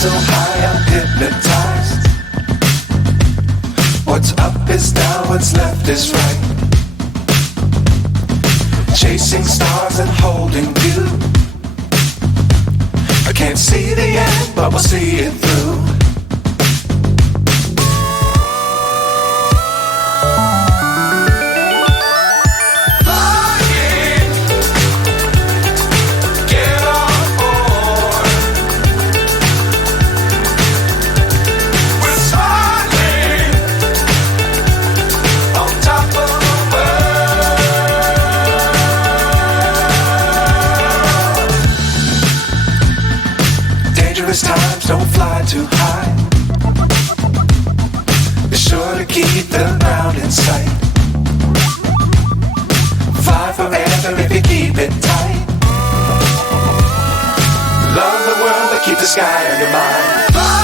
So high I'm hypnotized. What's up is down, what's left is right. Chasing stars and holding you. I can't see the end, but we'll see it through. Dangerous times, don't fly too high. Be sure to keep the ground in sight. Fly forever if you keep it tight. Love the world, but keep the sky on your mind.